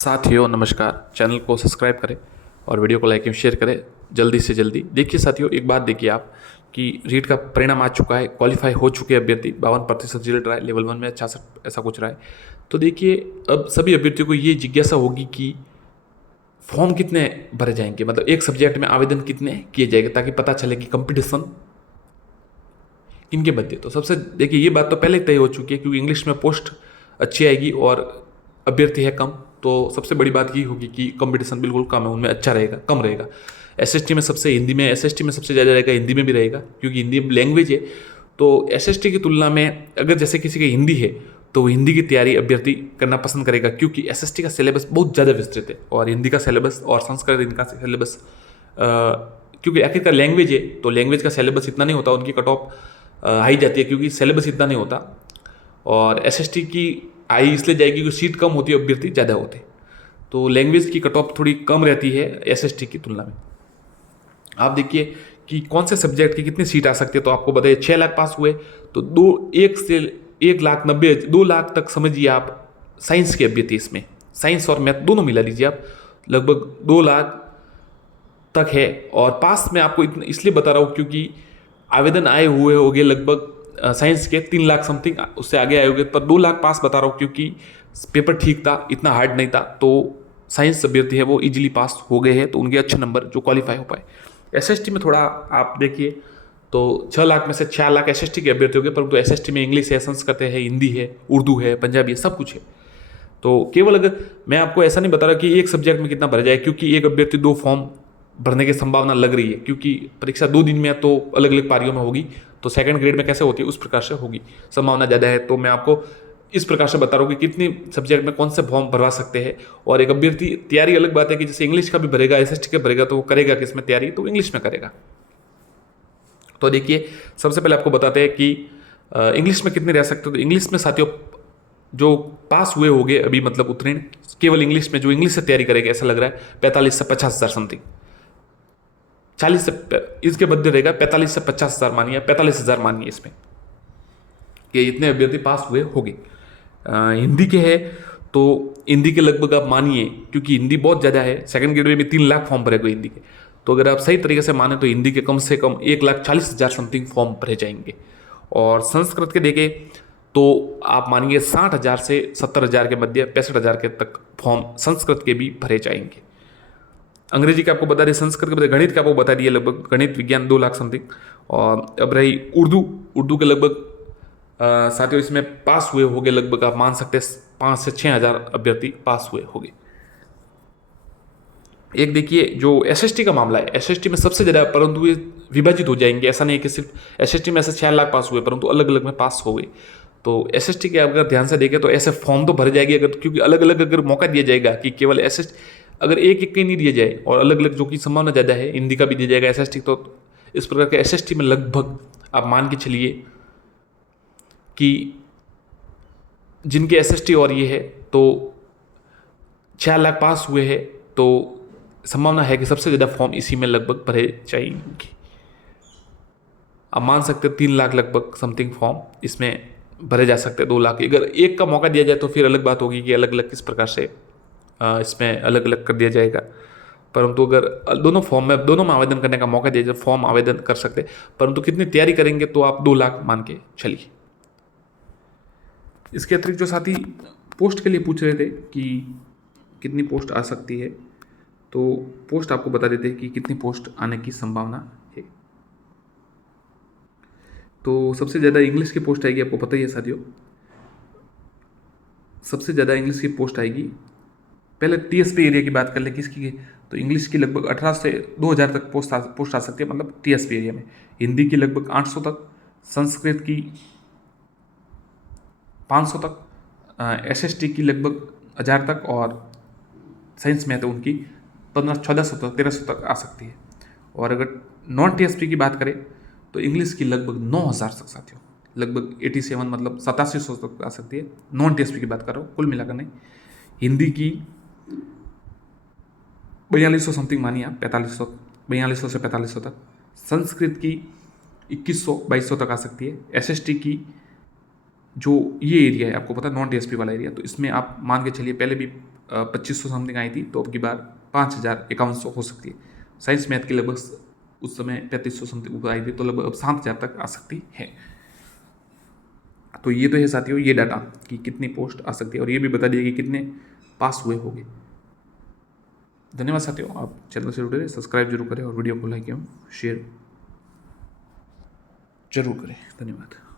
साथियों नमस्कार। चैनल को सब्सक्राइब करें और वीडियो को लाइक एवं शेयर करें जल्दी से जल्दी। देखिए साथियों, एक बात देखिए आप कि रीट का परिणाम आ चुका है। क्वालिफाई हो चुके अभ्यर्थी 52% रिजल्ट रहा है, लेवल 1 में 66 ऐसा कुछ रहा है। तो देखिए अब सभी अभ्यर्थियों को ये जिज्ञासा होगी कि फॉर्म कितने भरे जाएंगे, मतलब एक सब्जेक्ट में आवेदन कितने किए जाएंगे, ताकि पता चले कि कंपटीशन किनके बदले। तो सबसे देखिए ये बात तो पहले तय हो चुकी है, क्योंकि इंग्लिश में पोस्ट अच्छी आएगी और अभ्यर्थी है कम। तो सबसे बड़ी बात ये होगी कि कंपटीशन बिल्कुल कम है, उनमें अच्छा रहेगा, कम रहेगा। एसएसटी में सबसे हिंदी में एसएसटी में सबसे ज़्यादा रहेगा, हिंदी में भी रहेगा, क्योंकि हिंदी लैंग्वेज है। तो एसएसटी की तुलना में अगर जैसे किसी की हिंदी है तो हिंदी की तैयारी अभ्यर्थी करना पसंद करेगा, क्योंकि एसएसटी का सिलेबस बहुत ज़्यादा विस्तृत है और हिंदी का सिलेबस और संस्कृत इनका सिलेबस, क्योंकि आखिरकार लैंग्वेज है तो लैंग्वेज का सिलेबस इतना नहीं होता, उनकी कट ऑफ हाई जाती है क्योंकि सिलेबस इतना नहीं होता। और एसएसटी की हाई इसलिए जाएगी क्योंकि सीट कम होती है, अभ्यर्थी ज़्यादा होते हैं। तो लैंग्वेज की कट ऑफ थोड़ी कम रहती है एसएसटी की तुलना में। आप देखिए कि कौन से सब्जेक्ट की कितनी सीट आ सकती है। तो आपको बताइए 6 लाख पास हुए तो 2 लाख तक समझिए आप साइंस के अभ्यर्थी। इसमें साइंस और मैथ दोनों मिला लीजिए आप, लगभग 2 लाख तक है। और पास में आपको इसलिए बता रहा हूँ क्योंकि आवेदन आए हुए होंगे लगभग साइंस के 3 लाख समथिंग, उससे आगे आए होंगे, पर 2 लाख पास बता रहा हूँ क्योंकि पेपर ठीक था, इतना हार्ड नहीं था। तो साइंस अभ्यर्थी है वो इजीली पास हो गए हैं, तो उनके अच्छे नंबर जो क्वालिफाई हो पाए। एसएसटी में थोड़ा आप देखिए तो 6 लाख में से 4 लाख एसएसटी के अभ्यर्थी हो गए, परंतु एसएसटी में इंग्लिश है, संस्कृत है, हिंदी है, उर्दू है, पंजाबी है, सब कुछ है। तो केवल अगर मैं आपको ऐसा नहीं बता रहा कि एक सब्जेक्ट में कितना भरा जाए, क्योंकि एक अभ्यर्थी 2 फॉर्म भरने की संभावना लग रही है, क्योंकि परीक्षा 2 दिन में है तो अलग अलग पारियों में होगी। तो सेकंड ग्रेड में कैसे होती है उस प्रकार से होगी, संभावना ज़्यादा है। तो मैं आपको इस प्रकार से बता रहा हूँ कि कितनी सब्जेक्ट में कौन से फॉर्म भरवा सकते हैं। और एक अभ्यर्थी तैयारी अलग बात है कि जैसे इंग्लिश का भी भरेगा, एसएसटी का भरेगा, तो वो करेगा किसमें तैयारी, तो इंग्लिश में करेगा। तो देखिए सबसे पहले आपको बताते हैं कि इंग्लिश में कितने रह सकते हो। तो इंग्लिश में साथियों जो पास हुए होंगे अभी, मतलब उत्तीर्ण केवल इंग्लिश में, जो इंग्लिश से तैयारी करेगा, ऐसा लग रहा है 45 से 50 हज़ार समथिंग, 40 से इसके मध्य रहेगा, 45 से 50 हज़ार मानिए, 45 हज़ार मानिए इसमें कि इतने अभ्यर्थी पास हुए होंगे। हिंदी के है तो हिंदी के लगभग आप मानिए, क्योंकि हिंदी बहुत ज़्यादा है, सेकंड ग्रेड में 3 लाख फॉर्म भरे हुए हिंदी के। तो अगर आप सही तरीके से माने तो हिंदी के कम से कम 1,40,000 समथिंग फॉर्म भरे जाएंगे। और संस्कृत के देखें तो आप मानिए 60,000 से 70,000 के मध्य, 65,000 के तक फॉर्म संस्कृत के भी भरे जाएंगे। अंग्रेजी का आपको बता दिए, संस्कृत के बता, गणित का आपको बता दिए, लगभग गणित विज्ञान 2 लाख समथिंग। और अब रही उर्दू के लगभग साथियों इसमें पास हुए होंगे लगभग आप मान सकते हैं 5 से 6 हज़ार अभ्यर्थी पास हुए होंगे। एक देखिए जो एसएसटी का मामला है, एसएसटी में सबसे ज़्यादा, परंतु ये विभाजित हो जाएंगे, ऐसा नहीं है कि सिर्फ एसएसटी में ऐसे 6 लाख पास हुए, परंतु अलग अलग में पास हो गए। तो एसएसटी के अगर ध्यान से देखें तो ऐसे फॉर्म तो भरे जाएंगे, अगर क्योंकि अलग अलग अगर मौका दिया जाएगा कि केवल एसएस अगर एक एक के नहीं दिया जाए और अलग अलग, जो कि संभावना ज़्यादा है हिंदी का भी दिया जाएगा एसएसटी, तो इस प्रकार के एसएसटी में लगभग आप मान के चलिए कि जिनके एसएसटी और ये है तो 6 लाख पास हुए हैं, तो संभावना है कि सबसे ज़्यादा फॉर्म इसी में लगभग भरे जाएंगे। आप मान सकते हैं 3 लाख लगभग समथिंग फॉर्म इसमें भरे जा सकते हैं। 2 लाख अगर एक का मौका दिया जाए तो फिर अलग बात होगी कि अलग अलग किस प्रकार से इसमें अलग अलग कर दिया जाएगा। परंतु अगर दोनों में आवेदन करने का मौका दिया जाए, फॉर्म आवेदन कर सकते, परंतु कितनी तैयारी करेंगे तो आप 2 लाख मान के चलिए। इसके अतिरिक्त जो साथी पोस्ट के लिए पूछ रहे थे कि कितनी पोस्ट आ सकती है, तो पोस्ट आपको बता देते हैं कि कितनी पोस्ट आने की संभावना है। तो सबसे ज़्यादा इंग्लिश की पोस्ट आएगी, आपको पता ही है साथियों, सबसे ज़्यादा इंग्लिश की पोस्ट आएगी। पहले टीएसपी एरिया की बात कर ले किसकी, तो इंग्लिश की लगभग 18 से 2,000 तक पोस्ट आ सकती है, मतलब टीएसपी एरिया में। हिंदी की लगभग 800 तक, संस्कृत की 500 तक, एसएसटी की लगभग 1,000 तक, और साइंस में है तो उनकी 1,400 तक, 1,300 तक आ सकती है। और अगर नॉन टीएसपी की बात करें तो इंग्लिश की लगभग 9,000 तक साथियों, लगभग 87 मतलब 8700 तक आ सकती है। नॉन टीएसपी की बात कर रहा हूँ, कुल मिलाकर नहीं। हिंदी की 4200 समथिंग मानिए आप, 4500, 4200 से 4500 तक। संस्कृत की 2100 2200 तक आ सकती है। एसएसटी की जो ये एरिया है आपको पता है, नॉन टीएसपी वाला एरिया, तो इसमें आप मान के चलिए पहले भी 2500 समथिंग आई थी, तो अब की बार 5100 हो सकती है। साइंस मैथ की लगभग उस समय 3500 समथिंग ऊपर आई थी, तो लगभग अब 7000 तक आ सकती है। तो ये तो है साथियों ये डाटा कि कितनी पोस्ट आ सकती है, और ये भी बता दिया कि कितने पास हुए होंगे। धन्यवाद साथियों, आप चैनल से जुड़े रहे, सब्सक्राइब जरूर करें और वीडियो को लाइक एवं शेयर जरूर करें। धन्यवाद।